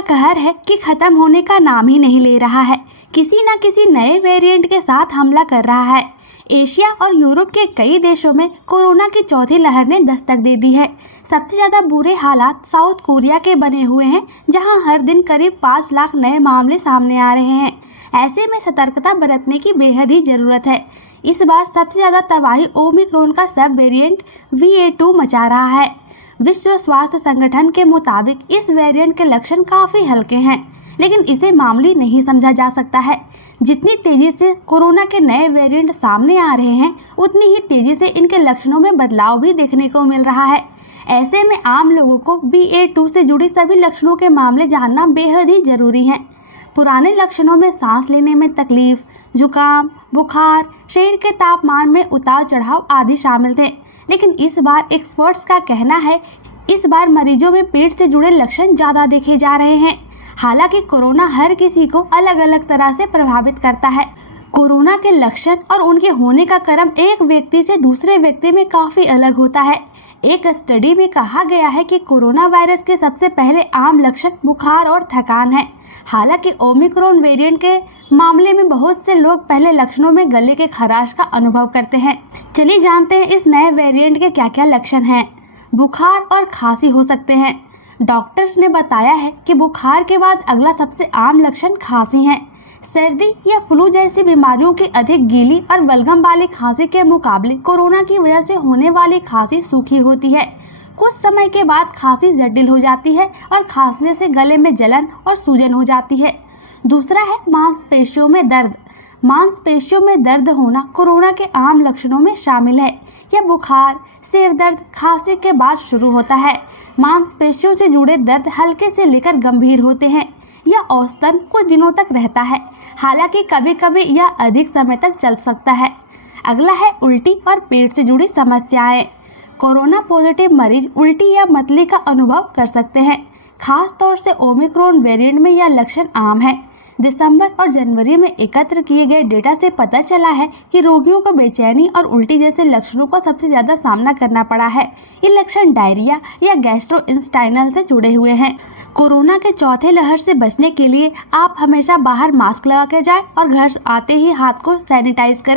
का कहर है कि खत्म होने का नाम ही नहीं ले रहा है। किसी न किसी नए वेरिएंट के साथ हमला कर रहा है। एशिया और यूरोप के कई देशों में कोरोना की चौथी लहर ने दस्तक दे दी है। सबसे ज्यादा बुरे हालात साउथ कोरिया के बने हुए हैं, जहां हर दिन करीब 5 लाख नए मामले सामने आ रहे हैं। ऐसे में सतर्कता बरतने की बेहद ही जरूरत है। इस बार सबसे ज्यादा तबाही ओमिक्रॉन का सब वेरिएंट BA.2 मचा रहा है। विश्व स्वास्थ्य संगठन के मुताबिक इस वेरिएंट के लक्षण काफी हल्के हैं, लेकिन इसे मामूली नहीं समझा जा सकता है। जितनी तेजी से कोरोना के नए वेरिएंट सामने आ रहे हैं, उतनी ही तेजी से इनके लक्षणों में बदलाव भी देखने को मिल रहा है। ऐसे में आम लोगों को BA.2 से जुड़ी सभी लक्षणों के मामले जानना बेहद ही जरूरी है। पुराने लक्षणों में सांस लेने में तकलीफ, जुकाम, बुखार, शरीर के तापमान में उतार चढ़ाव आदि शामिल थे, लेकिन इस बार एक्सपर्ट्स का कहना है इस बार मरीजों में पेट से जुड़े लक्षण ज्यादा देखे जा रहे हैं। हालांकि कोरोना हर किसी को अलग अलग तरह से प्रभावित करता है। कोरोना के लक्षण और उनके होने का क्रम एक व्यक्ति से दूसरे व्यक्ति में काफी अलग होता है। एक स्टडी में कहा गया है कि कोरोना वायरस के सबसे पहले आम लक्षण बुखार और थकान है। हालांकि ओमिक्रॉन वेरिएंट के मामले में बहुत से लोग पहले लक्षणों में गले के खराश का अनुभव करते हैं। चलिए जानते हैं इस नए वेरिएंट के क्या क्या लक्षण हैं। बुखार और खांसी हो सकते हैं। डॉक्टर्स ने बताया है कि बुखार के बाद अगला सबसे आम लक्षण खांसी है। सर्दी या फ्लू जैसी बीमारियों की अधिक गीली और बलगम वाली खांसी के मुकाबले कोरोना की वजह से होने वाली खांसी सूखी होती है। कुछ समय के बाद खांसी जटिल हो जाती है और खांसने से गले में जलन और सूजन हो जाती है। दूसरा है मांसपेशियों में दर्द। मांसपेशियों में दर्द होना कोरोना के आम लक्षणों में शामिल है। यह बुखार, सिर दर्द, खांसी के बाद शुरू होता है। मांसपेशियों से जुड़े दर्द हल्के से लेकर गंभीर होते हैं। यह औसतन कुछ दिनों तक रहता है, हालांकि कभी कभी यह अधिक समय तक चल सकता है। अगला है उल्टी और पेट से जुड़ी समस्याएं। कोरोना पॉजिटिव मरीज उल्टी या मतली का अनुभव कर सकते हैं। खास तौर से ओमिक्रॉन वेरिएंट में यह लक्षण आम है। दिसंबर और जनवरी में एकत्र किए गए डेटा से पता चला है कि रोगियों को बेचैनी और उल्टी जैसे लक्षणों का सबसे ज्यादा सामना करना पड़ा है। ये लक्षण डायरिया या गैस्ट्रोइंटेस्टाइनल से जुड़े हुए हैं। कोरोना के चौथे लहर से बचने के लिए आप हमेशा बाहर मास्क लगा कर जाएं और घर आते ही हाथ को सैनिटाइज करें।